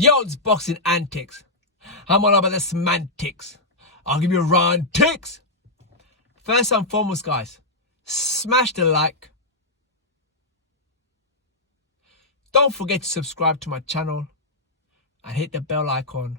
Yo, it's boxing antics. I'm all about the semantics. I'll give you round ticks. First and foremost, guys, smash the like. Don't forget to subscribe to my channel and hit the bell icon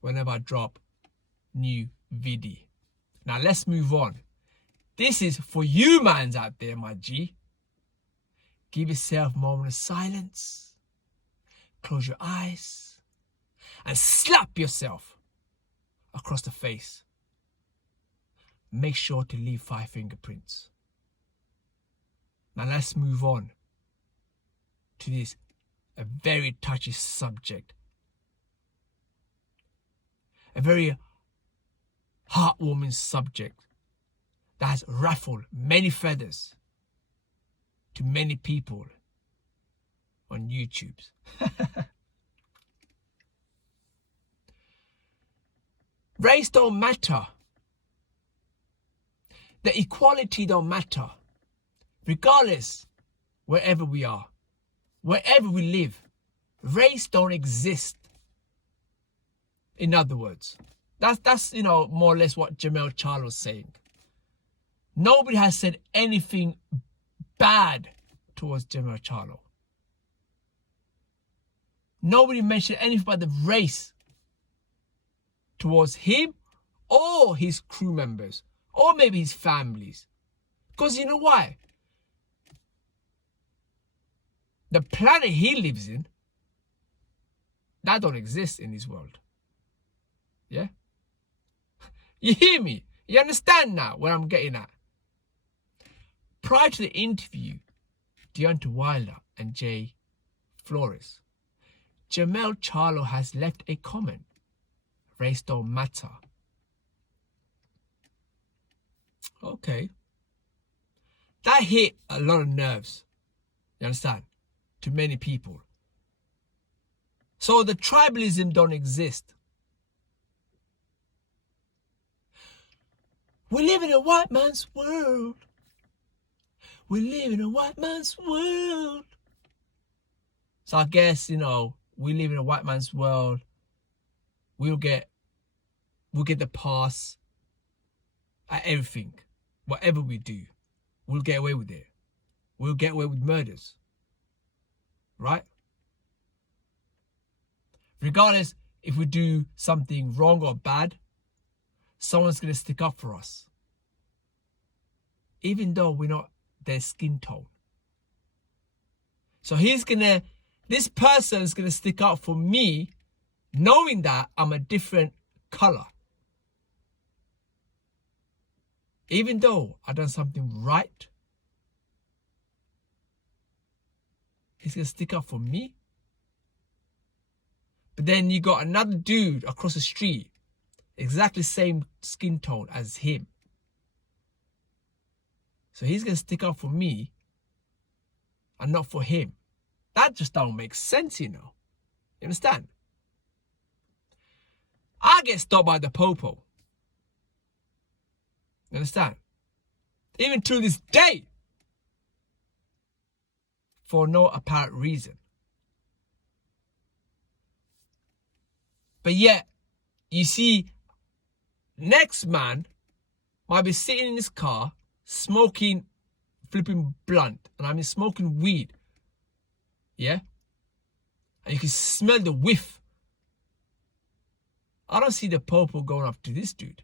whenever I drop new video. Now let's move on. This is for you mans out there, my G. Give yourself a moment of silence. Close your eyes and slap yourself across the face. Make sure to leave 5 fingerprints. Now let's move on to this a very touchy subject. A very heartwarming subject that has ruffled many feathers to many people on YouTube. Race don't matter. The equality don't matter. Regardless, wherever we are, wherever we live, race don't exist. In other words, that's more or less what Jermell Charlo was saying. Nobody has said anything bad towards Jermell Charlo. Nobody mentioned anything about the race towards him or his crew members or maybe his families. Because you know why? The planet he lives in, that don't exist in this world. Yeah? You hear me? You understand now what I'm getting at? Prior to the interview, Deontay Wilder and Jay Flores, Jermell Charlo has left a comment. Race don't matter. Okay. That hit a lot of nerves. You understand? To many people. So the tribalism don't exist. We live in a white man's world. We live in a white man's world. So I guess, we live in a white man's world. We'll get the pass at everything. Whatever we do, we'll get away with it. We'll get away with murders. Right? Regardless if we do something wrong or bad, someone's going to stick up for us. Even though we're not their skin tone. So this person's going to stick up for me, knowing that I'm a different color. Even though I've done something right, he's going to stick up for me. But then you got another dude across the street, exactly same skin tone as him. So he's going to stick up for me and not for him. That just don't make sense, You understand? I get stopped by the popo. You understand? Even to this day. For no apparent reason. But yet, you see, next man might be sitting in his car, smoking flipping blunt. And I mean smoking weed. Yeah? And you can smell the whiff. I don't see the popo going up to this dude.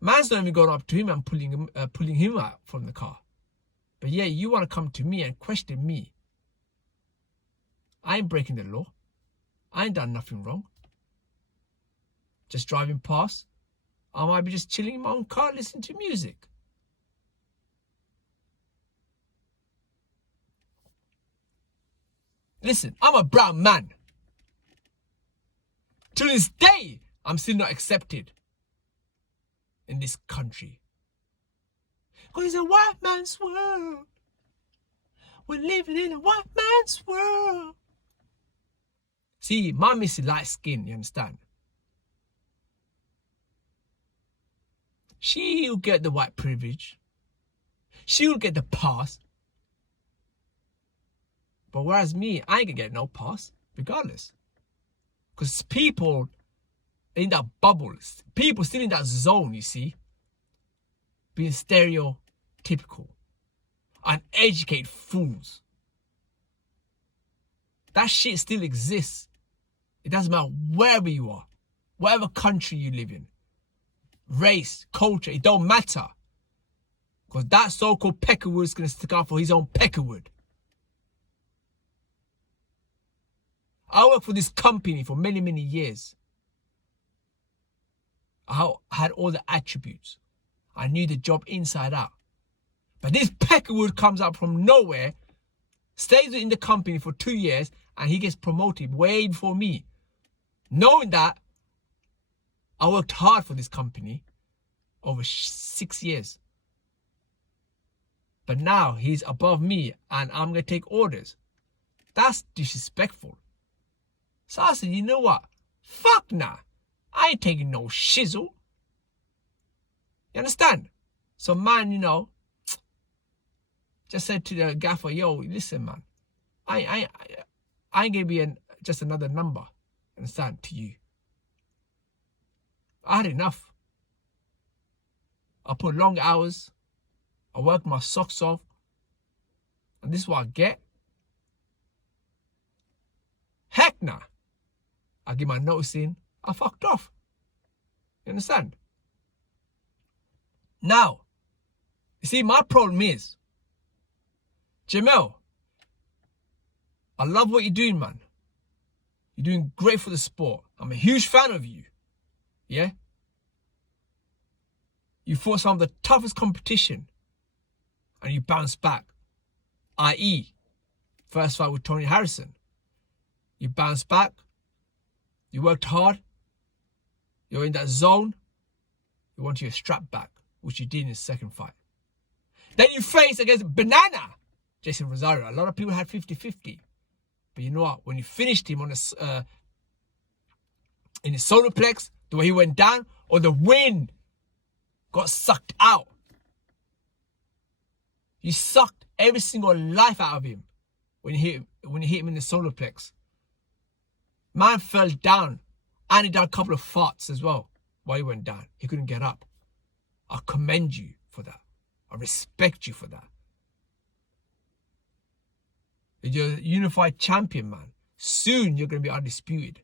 Man's not even going up to him and pulling him out from the car. But yeah, you want to come to me and question me. I ain't breaking the law. I ain't done nothing wrong. Just driving past. I might be just chilling in my own car listening to music. Listen, I'm a brown man. To this day, I'm still not accepted in this country. Because it's a white man's world. We're living in a white man's world. See, my miss is light skin, you understand? She'll get the white privilege. She'll get the pass. But whereas me, I ain't gonna get no pass, regardless. Because people in that bubble, people still in that zone, you see, being stereotypical, uneducated fools. That shit still exists. It doesn't matter wherever you are, whatever country you live in, race, culture, it don't matter. Because that so-called peckerwood is going to stick out for his own peckerwood. I worked for this company for many, many years. I had all the attributes. I knew the job inside out. But this peckerwood comes out from nowhere, stays in the company for 2 years, and he gets promoted way before me. Knowing that, I worked hard for this company over 6 years. But now he's above me and I'm going to take orders. That's disrespectful. So I said, you know what? Fuck nah. I ain't taking no shizzle. You understand? So man, you know, just said to the gaffer, yo, listen man, I ain't going to be just another number. Understand? To you. I had enough. I put long hours. I worked my socks off. And this is what I get. Heck nah. I give my notice in. I fucked off. You understand? Now, you see, my problem is, Jermell, I love what you're doing, man. You're doing great for the sport. I'm a huge fan of you. Yeah? You fought some of the toughest competition and you bounced back. I.e., first fight with Tony Harrison. You bounced back. You worked hard. You're in that zone. You want your strap back, which you did in the second fight. Then you faced against Banana, Jason Rosario. A lot of people had 50-50. But you know what? When you finished him on in his solar plex, the way he went down, or the wind got sucked out. You sucked every single life out of him when you hit him in the solar plex. Man fell down and he done a couple of farts as well while he went down. He couldn't get up. I commend you for that. I respect you for that. You're a unified champion, man. Soon you're going to be undisputed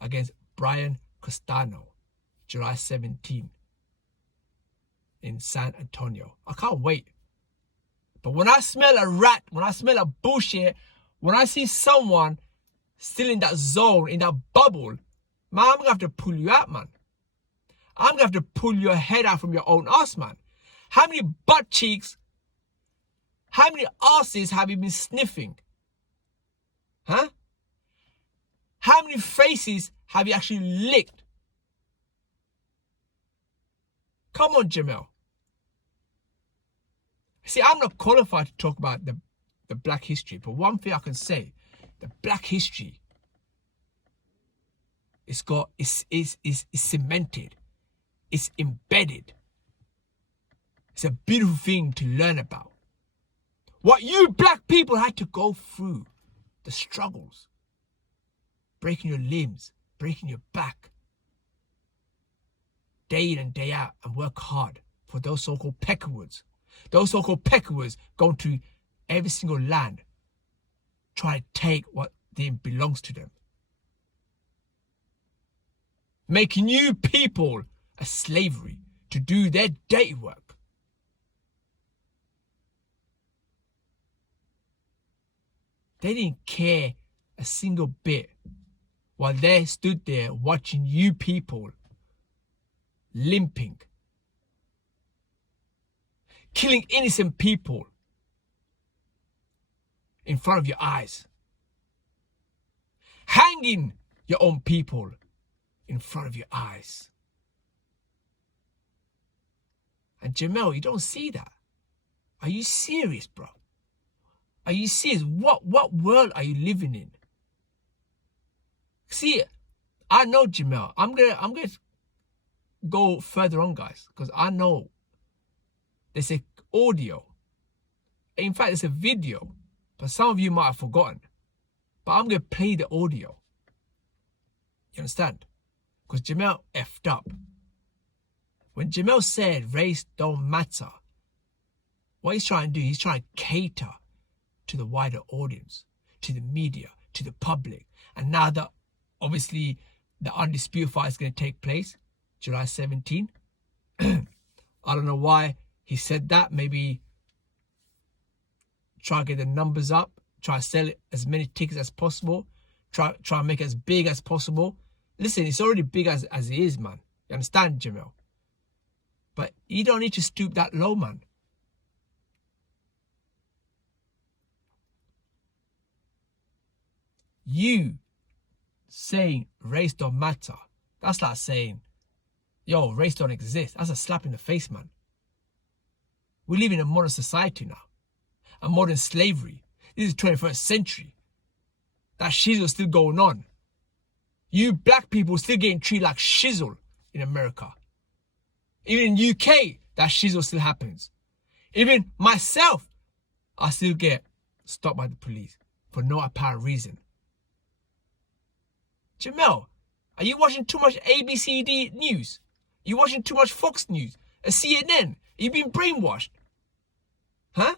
against Brian Costano, July 17 in San Antonio. I can't wait. But when I smell a rat, when I smell a bullshit, when I see someone still in that zone, in that bubble, man, I'm going to have to pull you out, man. I'm going to have to pull your head out from your own ass, man. How many butt cheeks, how many asses have you been sniffing? Huh? How many faces have you actually licked? Come on, Jermell. See, I'm not qualified to talk about the black history, but one thing I can say, the black history is cemented. It's embedded. It's a beautiful thing to learn about. What you black people had to go through, the struggles, breaking your limbs, breaking your back, day in and day out, and work hard for those so-called peckerwoods. Those so-called peckerwoods going to every single land, try to take what belongs to them. Making you people a slavery to do their dirty work. They didn't care a single bit while they stood there watching you people limping, killing innocent people in front of your eyes, hanging your own people in front of your eyes. And Jermell, you don't see that. Are you serious, bro? Are you serious? What world are you living in? See, I know, Jermell. I'm gonna go further on, guys, because I know there's a audio. In fact, there's a video But some of you might have forgotten. But I'm going to play the audio. You understand? Because Jermell effed up. When Jermell said race don't matter, what he's trying to do, he's trying to cater to the wider audience, to the media, to the public. And now that, obviously, the undisputed fight is going to take place, July 17. I don't know why he said that. Maybe try to get the numbers up, try to sell as many tickets as possible, try to make it as big as possible. Listen, it's already big as it is, man. You understand, Jermell? But you don't need to stoop that low, man. You saying race don't matter, that's like saying, yo, race don't exist. That's a slap in the face, man. We live in a modern society now. A modern slavery. This is 21st century. That shizzle still going on. You black people still getting treated like shizzle in America. Even in UK, that shizzle still happens. Even myself, I still get stopped by the police for no apparent reason. Jermell, are you watching too much ABCD news? Are you watching too much Fox News? A CNN? Are you being brainwashed? Huh?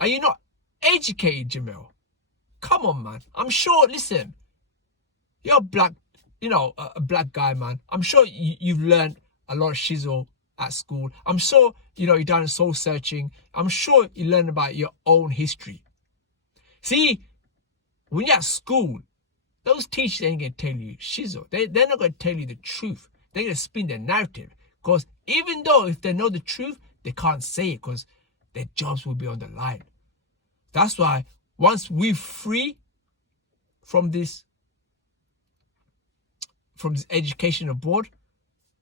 Are you not educated, Jermell? Come on, man. I'm sure, listen, you're black, a black guy, man. I'm sure you've learned a lot of shizzle at school. I'm sure, you've done soul searching. I'm sure you learned about your own history. See, when you're at school, those teachers ain't going to tell you shizzle. They're not going to tell you the truth. They're going to spin their narrative. Because even though if they know the truth, they can't say it because their jobs will be on the line. That's why once we're free from this education abroad,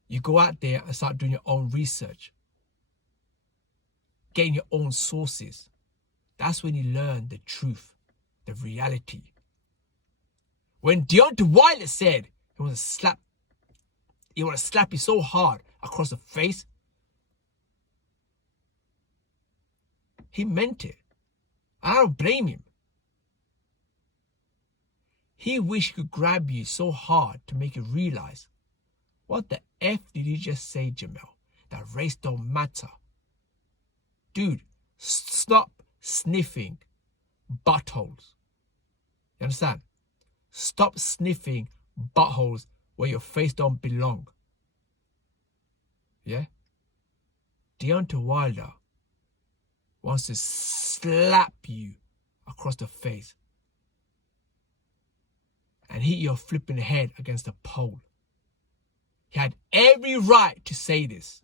you go out there and start doing your own research. Getting your own sources. That's when you learn the truth, the reality. When Deontay Wilder said he want to slap you so hard across the face, he meant it. I don't blame him. He wished he could grab you so hard to make you realize, what the F did you just say, Jermell? That race don't matter. Dude, stop sniffing buttholes. You understand? Stop sniffing buttholes where your face don't belong. Yeah? Deontay Wilder wants to slap you across the face and hit your flipping head against a pole. He had every right to say this.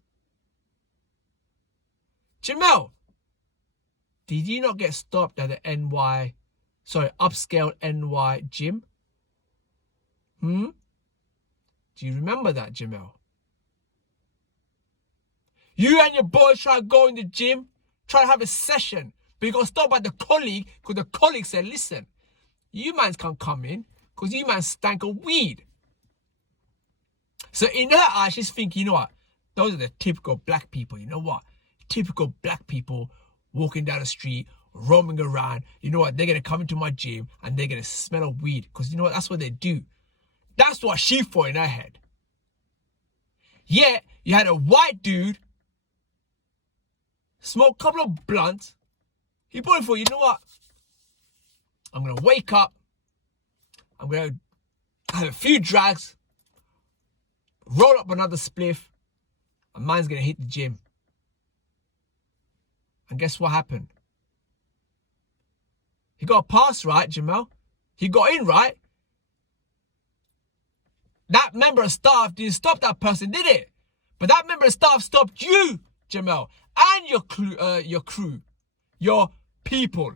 Jermell, did you not get stopped at the upscale NY gym? Do you remember that, Jermell? You and your boys try to go in the gym, try to have a session, but you got stopped by the colleague because the colleague said, listen, you mans can't come in because you mans stank of weed. So in her eyes, she's thinking, you know what? Those are the typical black people. You know what? Typical black people walking down the street, roaming around. You know what? They're going to come into my gym and they're going to smell of weed because you know what? That's what they do. That's what she thought in her head. Yeah, you had a white dude smoke a couple of blunts. He probably thought, you know what? I'm going to wake up. I'm going to have a few drags. Roll up another spliff. And mine's going to hit the gym. And guess what happened? He got a pass, right, Jermell? He got in, right? That member of staff didn't stop that person, did it? But that member of staff stopped you, Jermell, and your crew, your people.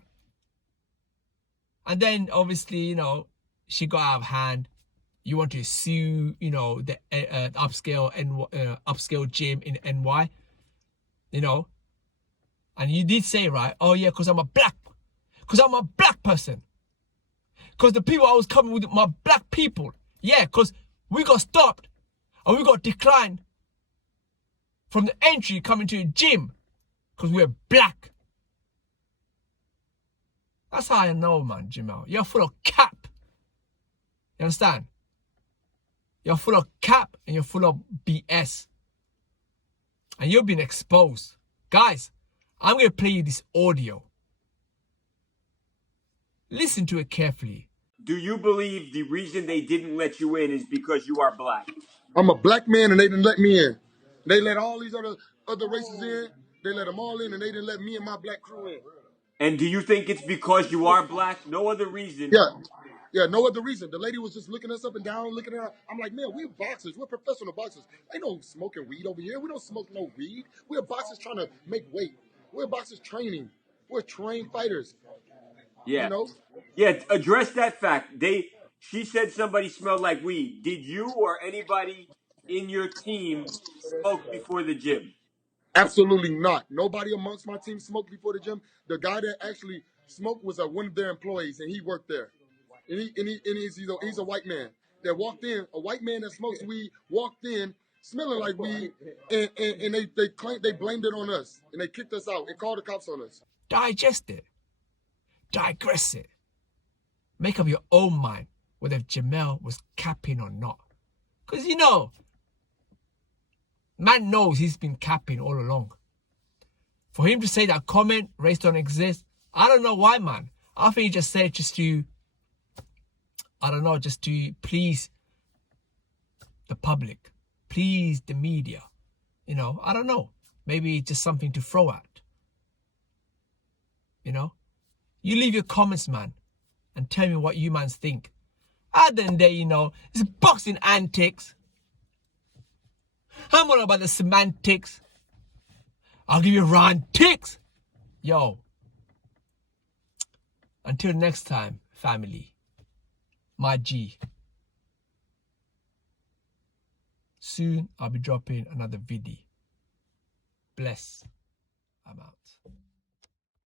And then, obviously, she got out of hand. You want to sue, the upscale gym in NY, And you did say, right, oh yeah, because I'm a black person. Because the people I was coming with, my black people. Yeah, because we got stopped and we got declined from the entry coming to a gym Because we're black. That's how I know, man, Jermell. You're full of cap. You understand? You're full of cap and you're full of BS. And you've been exposed. Guys, I'm going to play you this audio. Listen to it carefully. Do you believe the reason they didn't let you in is because you are black? I'm a black man and they didn't let me in. They let all these other races in. They let them all in and they didn't let me and my black crew in. And do you think it's because you are black? No other reason. Yeah. Yeah, no other reason. The lady was just looking us up and down, looking at us. I'm like, man, we're boxers. We're professional boxers. Ain't no smoking weed over here. We don't smoke no weed. We're boxers trying to make weight. We're boxers training. We're trained fighters. Yeah. You know? Yeah, address that fact. She said somebody smelled like weed. Did you or anybody in your team smoke before the gym? Absolutely not. Nobody amongst my team smoked before the gym. The guy that actually smoked was one of their employees, and he worked there. He's a white man that walked in. A white man that smokes weed walked in smelling like weed, and they blamed it on us, and they kicked us out and called the cops on us. Digest it. Digress it. Make up your own mind whether Jermell was capping or not. Because, you know, man knows he's been capping all along. For him to say that comment, race don't exist, I don't know why, man. I think he just said just to please the public, please the media. You know, I don't know. Maybe just something to throw at. You know? You leave your comments, man, and tell me what you mans think. At the end of the day, you know, it's boxing antics. I'm all about the semantics. I'll give you round ticks. Yo. Until next time, family. My G. Soon I'll be dropping another video. Bless. I'm out.